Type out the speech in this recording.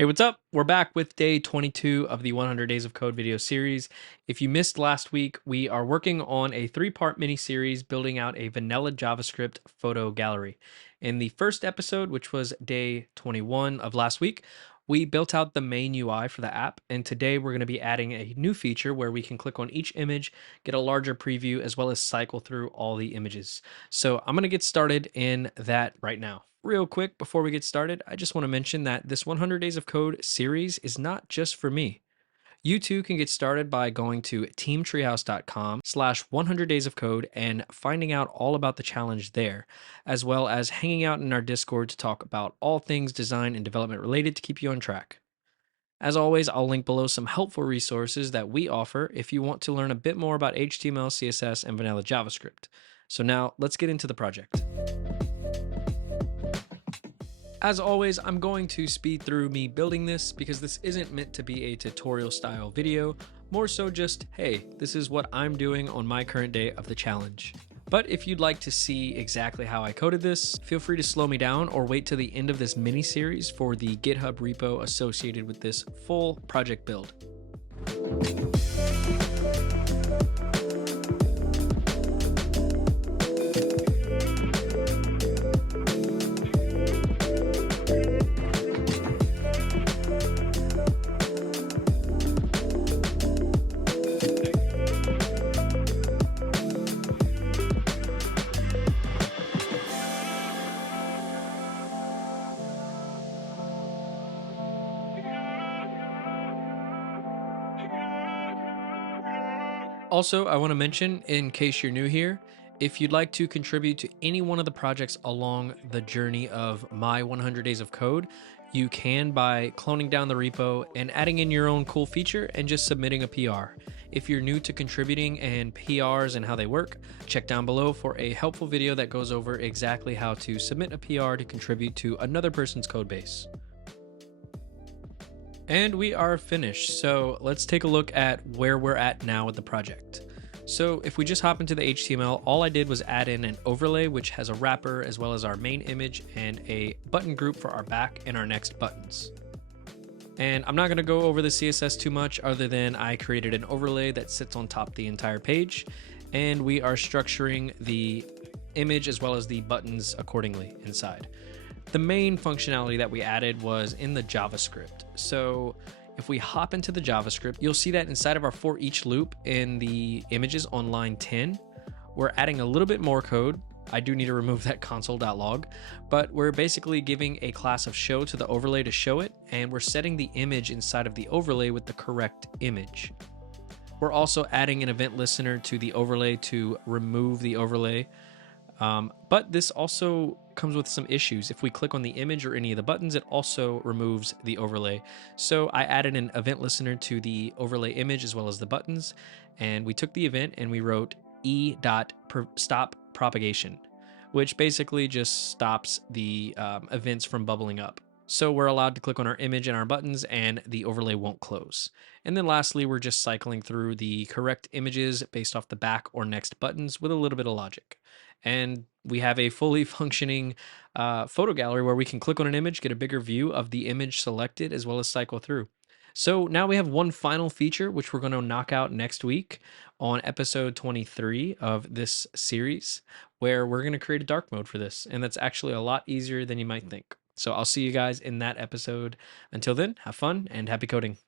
Hey, what's up? We're back with day 22 of the 100 Days of Code video series. If you missed last week, we are working on a three-part mini series building out a vanilla JavaScript photo gallery. In the first episode, which was day 21 of last week, we built out the main UI for the app. And today we're going to be adding a new feature where we can click on each image, get a larger preview, as well as cycle through all the images. So I'm going to get started in that right now. Real quick before we get started, I just want to mention that this 100 Days of Code series is not just for me. You too can get started by going to teamtreehouse.com/100 days of code and finding out all about the challenge there, as well as hanging out in our Discord to talk about all things design and development related to keep you on track. As always, I'll link below some helpful resources that we offer if you want to learn a bit more about HTML, CSS, and vanilla JavaScript. So now let's get into the project. As always, I'm going to speed through me building this because this isn't meant to be a tutorial style video, more so just, hey, this is what I'm doing on my current day of the challenge. But if you'd like to see exactly how I coded this, feel free to slow me down or wait till the end of this mini series for the GitHub repo associated with this full project build. Also, I want to mention, in case you're new here, if you'd like to contribute to any one of the projects along the journey of my 100 Days of Code, you can by cloning down the repo and adding in your own cool feature and just submitting a PR. If you're new to contributing and PRs and how they work, check down below for a helpful video that goes over exactly how to submit a PR to contribute to another person's code base. And we are finished. So let's take a look at where we're at now with the project. So if we just hop into the HTML, all I did was add in an overlay, which has a wrapper as well as our main image and a button group for our back and our next buttons. And I'm not going to go over the CSS too much other than I created an overlay that sits on top of the entire page. And we are structuring the image as well as the buttons accordingly inside. The main functionality that we added was in the JavaScript. So if we hop into the JavaScript, you'll see that inside of our for each loop in the images on line 10, we're adding a little bit more code. I do need to remove that console.log, but we're basically giving a class of show to the overlay to show it, and we're setting the image inside of the overlay with the correct image. We're also adding an event listener to the overlay to remove the overlay. But this also comes with some issues. If we click on the image or any of the buttons, it also removes the overlay. So I added an event listener to the overlay image as well as the buttons. And we took the event and we wrote stop propagation, which basically just stops the events from bubbling up. So we're allowed to click on our image and our buttons and the overlay won't close. And then lastly, we're just cycling through the correct images based off the back or next buttons with a little bit of logic. And we have a fully functioning photo gallery where we can click on an image, get a bigger view of the image selected, as well as cycle through. So now we have one final feature, which we're going to knock out next week on episode 23 of this series, where we're going to create a dark mode for this. And that's actually a lot easier than you might think. So I'll see you guys in that episode. Until then, have fun and happy coding.